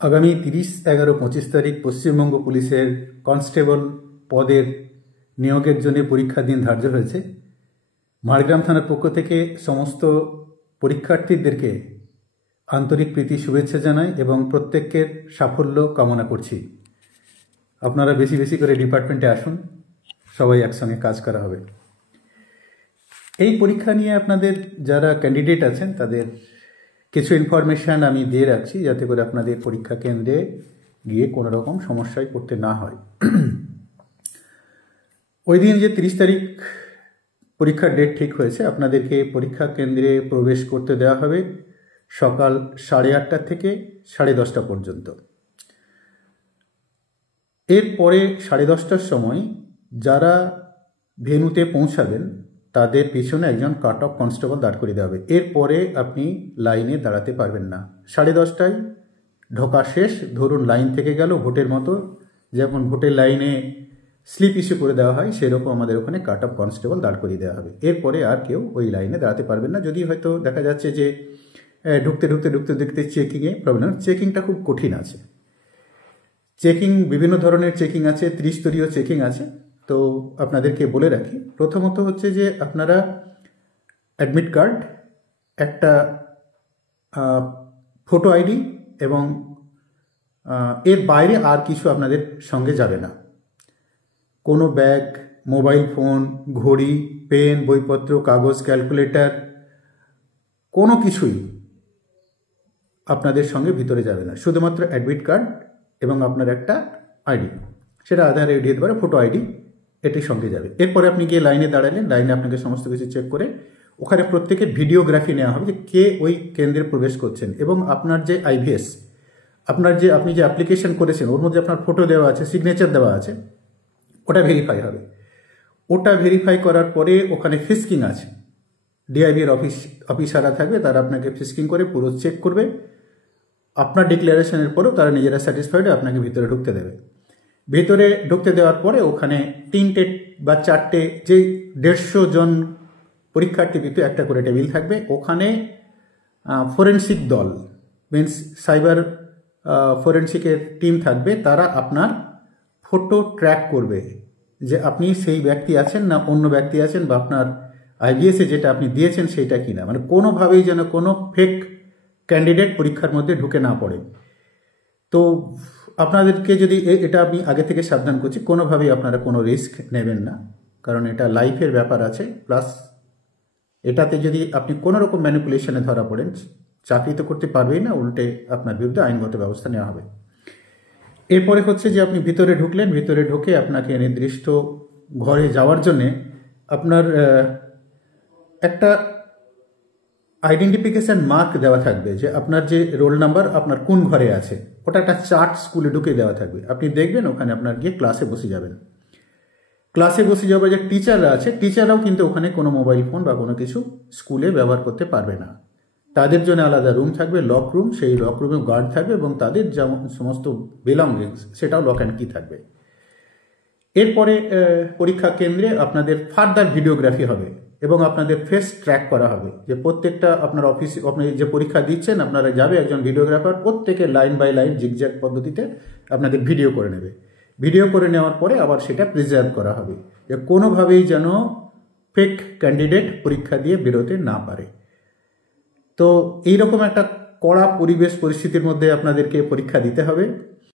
আগামী 30-11-25 তারিখ পশ্চিমবঙ্গ পুলিশের কনস্টেবল পদের নিয়োগের জন্য পরীক্ষার দিন ধার্য হয়েছে। মারগ্রাম থানার পক্ষ থেকে সমস্ত পরীক্ষার্থীদেরকে আন্তরিক প্রীতি শুভেচ্ছা জানাই এবং প্রত্যেকের সাফল্য কামনা করছি। আপনারা বেশি বেশি করে ডিপার্টমেন্টে আসুন, সবাই একসঙ্গে কাজ করা হবে। এই পরীক্ষা নিয়ে আপনাদের যারা ক্যান্ডিডেট আছেন তাদের কিছু ইনফরমেশান আমি দিয়ে রাখছি, যাতে করে আপনাদের পরীক্ষা কেন্দ্রে গিয়ে কোনো রকম সমস্যায় পড়তে না হয়। ওই দিন যে 30 তারিখ পরীক্ষার ডেট ঠিক হয়েছে, আপনাদেরকে পরীক্ষা কেন্দ্রে প্রবেশ করতে দেওয়া হবে সকাল 8:30 থেকে 10:30 পর্যন্ত। এরপরে 10:30টার সময় যারা ভেন্যুতে পৌঁছাবেন তাদের পিছনে একজন কাট অফ কনস্টেবল দাঁড় করিয়ে দেওয়া হবে। এরপরে আপনি লাইনে দাঁড়াতে পারবেন না। 10:30টায় ঢোকা শেষ। ধরুন লাইন থেকে গেল ভোটের মতো, যেমন ভোটের লাইনে স্লিপ ইস্যু করে দেওয়া হয়, সেরকম আমাদের ওখানে কাট অফ কনস্টেবল দাঁড় করিয়ে দেওয়া হবে। এরপরে আর কেউ ওই লাইনে দাঁড়াতে পারবেন না। যদি হয়তো দেখা যাচ্ছে যে ঢুকতে চেকিংয়ে প্রবলেম, চেকিংটা খুব কঠিন আছে। চেকিং বিভিন্ন ধরনের চেকিং আছে, ত্রিস্তরীয় চেকিং আছে। তো আপনাদেরকে বলে রাখি, প্রথমত হচ্ছে যে আপনারা অ্যাডমিট কার্ড, একটা ফটো আইডি এবং এর বাইরে আর কিছু আপনাদের সঙ্গে যাবে না। কোনো ব্যাগ, মোবাইল ফোন, ঘড়ি, পেন, বইপত্র, কাগজ, ক্যালকুলেটর, কোনো কিছুই আপনাদের সঙ্গে ভিতরে যাবে না। শুধুমাত্র অ্যাডমিট কার্ড এবং আপনার একটা আইডি, সেটা আধার আইডি হতে পারে, ফটো আইডি, এটির সঙ্গে যাবে। এরপরে আপনি গিয়ে লাইনে দাঁড়ালেন, লাইনে আপনাকে সমস্ত কিছু চেক করে ওখানে প্রত্যেকের ভিডিওগ্রাফি নেওয়া হবে যে কে ওই কেন্দ্রে প্রবেশ করছেন, এবং আপনার যে আইভিএস, আপনি যে অ্যাপ্লিকেশন করেছেন ওর মধ্যে আপনার ফটো দেওয়া আছে, সিগনেচার দেওয়া আছে, ওটা ভেরিফাই হবে। ওটা ভেরিফাই করার পরে ওখানে ফিস্কিং আছে, ডিআইবির অফিসাররা থাকবে, তারা আপনাকে ফিস্কিং করে পুরো চেক করবে। আপনার ডিক্লারেশনের পরেও তারা নিজেরা স্যাটিসফাইড আপনাকে ভিতরে ঢুকতে দেবে। ভেতরে ঢুকতে দেওয়ার পরে ওখানে 3টে বা 4টে, যে 150 জন পরীক্ষার্থী ভিতরে একটা করে টেবিল থাকবে। ওখানে ফরেন্সিক দল, মিনস সাইবার ফরেন্সিকের টিম থাকবে। তারা আপনার ফটো ট্র্যাক করবে যে আপনি সেই ব্যক্তি আছেন না অন্য ব্যক্তি আছেন, বা আপনার আইবিএসে যেটা আপনি দিয়েছেন সেইটা কিনা, মানে কোনোভাবেই যেন কোনো ফেক ক্যান্ডিডেট পরীক্ষার মধ্যে ঢুকে না পড়ে। তো আপনাদেরকে যদি এটা আমি আগে থেকে সাবধান করছি, কোনোভাবেই আপনারা কোনো রিস্ক নেবেন না, কারণ এটা লাইফের ব্যাপার আছে। প্লাস এটাতে যদি আপনি কোনো রকম ম্যানিপুলেশনে ধরা পড়েন, চাকরি তো করতে পারবেই না, উল্টে আপনার বিরুদ্ধে আইনগত ব্যবস্থা নেওয়া হবে। এরপরে হচ্ছে যে আপনি ভিতরে ঢুকলেন, ভিতরে ঢুকে আপনাকে নির্দিষ্ট ঘরে যাওয়ার জন্যে আপনার একটা আইডেন্টিফিকেশন মার্ক দেওয়া থাকবে, যে আপনার যে রোল নাম্বার আপনার কোন ঘরে আছে, ওটা একটা চার্ট স্কুলে ঢুকে দেওয়া থাকবে। আপনি দেখবেন ওখানে আপনার গিয়ে ক্লাসে বসে যাবেন। ক্লাসে বসে যাবে যে টিচাররা আছে, টিচাররাও কিন্তু ওখানে কোনো মোবাইল ফোন বা কোনো কিছু স্কুলে ব্যবহার করতে পারবে না। তাদের জন্য আলাদা রুম থাকবে, লক রুম। সেই লক রুমে গার্ড থাকবে এবং তাদের যেমন সমস্ত বিলঙ্গিংস সেটাও লক অ্যান্ড কি থাকবে। এরপরে পরীক্ষা কেন্দ্রে আপনাদের ফার্দার ভিডিওগ্রাফি হবে এবং আপনাদের ফেস ট্র্যাক করা হবে, যে প্রত্যেকটা আপনার অফিসে আপনি যে পরীক্ষা দিচ্ছেন, আপনারা যাবে একজন ভিডিওগ্রাফার, প্রত্যেকে লাইন বাই লাইন জিগজ্যাগ পদ্ধতিতে আপনাদের ভিডিও করে নেবে। ভিডিও করে নেওয়ার পরে আবার সেটা প্রিজার্ভ করা হবে, যে কোনোভাবেই যেন ফেক ক্যান্ডিডেট পরীক্ষা দিয়ে বেরোতে না পারে। তো এইরকম একটা কড়া পরিবেশ পরিস্থিতির মধ্যে আপনাদেরকে পরীক্ষা দিতে হবে।